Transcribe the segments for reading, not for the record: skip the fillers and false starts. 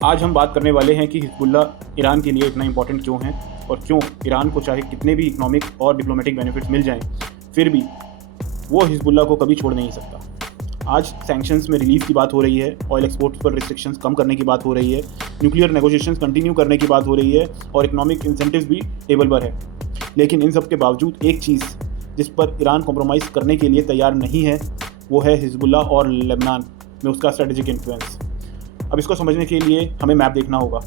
आज हम बात करने वाले हैं कि हिजबुल्ला ईरान के लिए इतना इंपॉर्टेंट क्यों है और क्यों ईरान को चाहे कितने भी इकोनॉमिक और डिप्लोमेटिक बेनिफिट्स मिल जाएं, फिर भी वो हिजबुल्ला को कभी छोड़ नहीं सकता। आज सैंक्शंस में रिलीफ की बात हो रही है, ऑयल एक्सपोर्ट्स पर रिस्ट्रिक्शंस कम करने की बात हो रही है, न्यूक्लियर नेगोशिएशंस कंटिन्यू करने की बात हो रही है और इकोनॉमिक इंसेंटिव्स भी टेबल पर है। लेकिन इन सब के बावजूद एक चीज़ जिस पर ईरान कॉम्प्रोमाइज़ करने के लिए तैयार नहीं है, वो है हिजबुल्ला और लेबनान में उसका स्ट्रेटेजिक इन्फ्लुएंस। अब इसको समझने के लिए हमें मैप देखना होगा।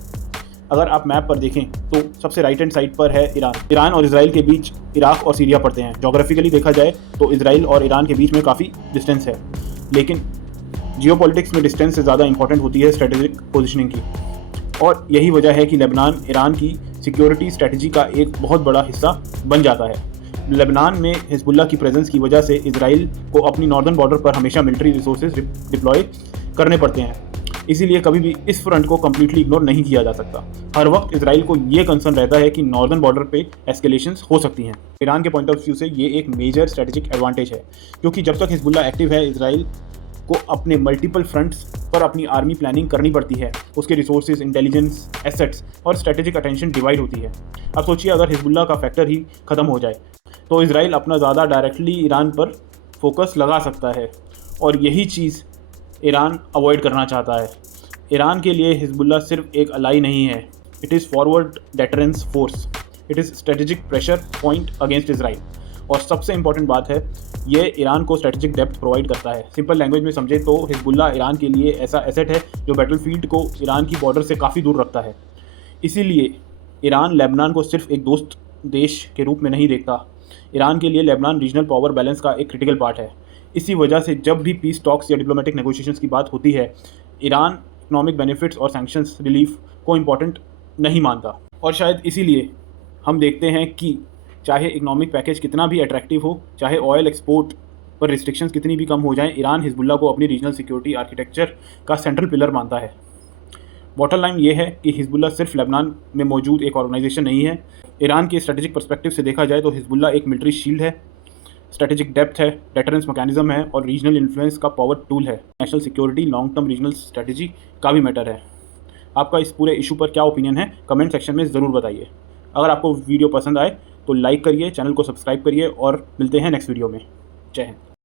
अगर आप मैप पर देखें तो सबसे राइट हैंड साइड पर है ईरान और इजराइल के बीच इराक और सीरिया पड़ते हैं। जोग्राफिकली देखा जाए तो इजराइल और ईरान के बीच में काफ़ी डिस्टेंस है, लेकिन जियोपॉलिटिक्स में डिस्टेंस से ज़्यादा इंपॉर्टेंट होती है स्ट्रेटेजिक पोजिशनिंग की। और यही वजह है कि लेबनान ईरान की सिक्योरिटी स्ट्रेटजी का एक बहुत बड़ा हिस्सा बन जाता है। लेबनान में हिजबुल्ला की प्रेजेंस की वजह से इजराइल को अपनी नॉर्दर्न बॉर्डर पर हमेशा मिलिट्री रिसोर्सेज डिप्लॉय करने पड़ते हैं। इसीलिए कभी भी इस फ्रंट को कम्प्लीटली इग्नोर नहीं किया जा सकता। हर वक्त इजराइल को ये कंसर्न रहता है कि नॉर्दर्न बॉर्डर पे एस्केलेशंस हो सकती हैं। ईरान के पॉइंट ऑफ व्यू से ये एक मेजर स्ट्रेटेजिक एडवांटेज है, क्योंकि जब तक हिजबुल्ला एक्टिव है, इजराइल को अपने मल्टीपल फ्रंट्स पर अपनी आर्मी प्लानिंग करनी पड़ती है। उसके रिसोर्सेज, इंटेलिजेंस, एसेट्स और स्ट्रेटेजिक अटेंशन डिवाइड होती है। अब सोचिए, अगर हिजबुल्ला का फैक्टर ही खत्म हो जाए तो इजराइल अपना ज़्यादा डायरेक्टली ईरान पर फोकस लगा सकता है, और यही चीज़ ईरान अवॉइड करना चाहता है। ईरान के लिए हिजबुल्ला सिर्फ एक अलाई नहीं है, it is forward deterrence force, it is strategic pressure point against Israel. और सबसे इंपॉर्टेंट बात है, ये ईरान को स्ट्रेटेजिक डेप्थ प्रोवाइड करता है। सिंपल लैंग्वेज में समझे तो हिजबुल्ला ईरान के लिए ऐसा एसेट है जो बैटलफील्ड को ईरान की बॉर्डर से काफ़ी दूर रखता है। इसीलिए ईरान लेबनान को सिर्फ एक दोस्त देश के रूप में नहीं देखता। ईरान के लिए लेबनान रीजनल पावर बैलेंस का एक क्रिटिकल पार्ट है। इसी वजह से जब भी पीस टॉक्स या डिप्लोमेटिक नेगोशिएशंस की बात होती है, ईरान इकोनॉमिक बेनिफिट्स और सैंक्शंस रिलीफ को इम्पॉर्टेंट नहीं मानता। और शायद इसीलिए हम देखते हैं कि चाहे इकोनॉमिक पैकेज कितना भी अट्रैक्टिव हो, चाहे ऑयल एक्सपोर्ट पर रिस्ट्रिक्शंस कितनी भी कम हो जाएं, ईरान हिजबुल्ला को अपनी रीजनल सिक्योरिटी आर्किटेक्चर का सेंट्रल पिलर मानता है। बॉटम लाइन ये है कि हिजबुल्ला सिर्फ लेबनान में मौजूद एक ऑर्गेनाइजेशन नहीं है। ईरान के स्ट्रेटेजिक पर्सपेक्टिव से देखा जाए तो हिजबुल्ला एक मिलिट्री शील्ड है, स्ट्रेटेजिक डेप्थ है, डेटरेंस मैकेनिज्म है और रीजनल इन्फ्लुएंस का पावर टूल है। National security, long term regional strategy का भी मैटर है। आपका इस पूरे इशू पर क्या ओपिनियन है, कमेंट सेक्शन में ज़रूर बताइए। अगर आपको वीडियो पसंद आए तो लाइक करिए, चैनल को सब्सक्राइब करिए और मिलते हैं नेक्स्ट वीडियो में। जय हिंद।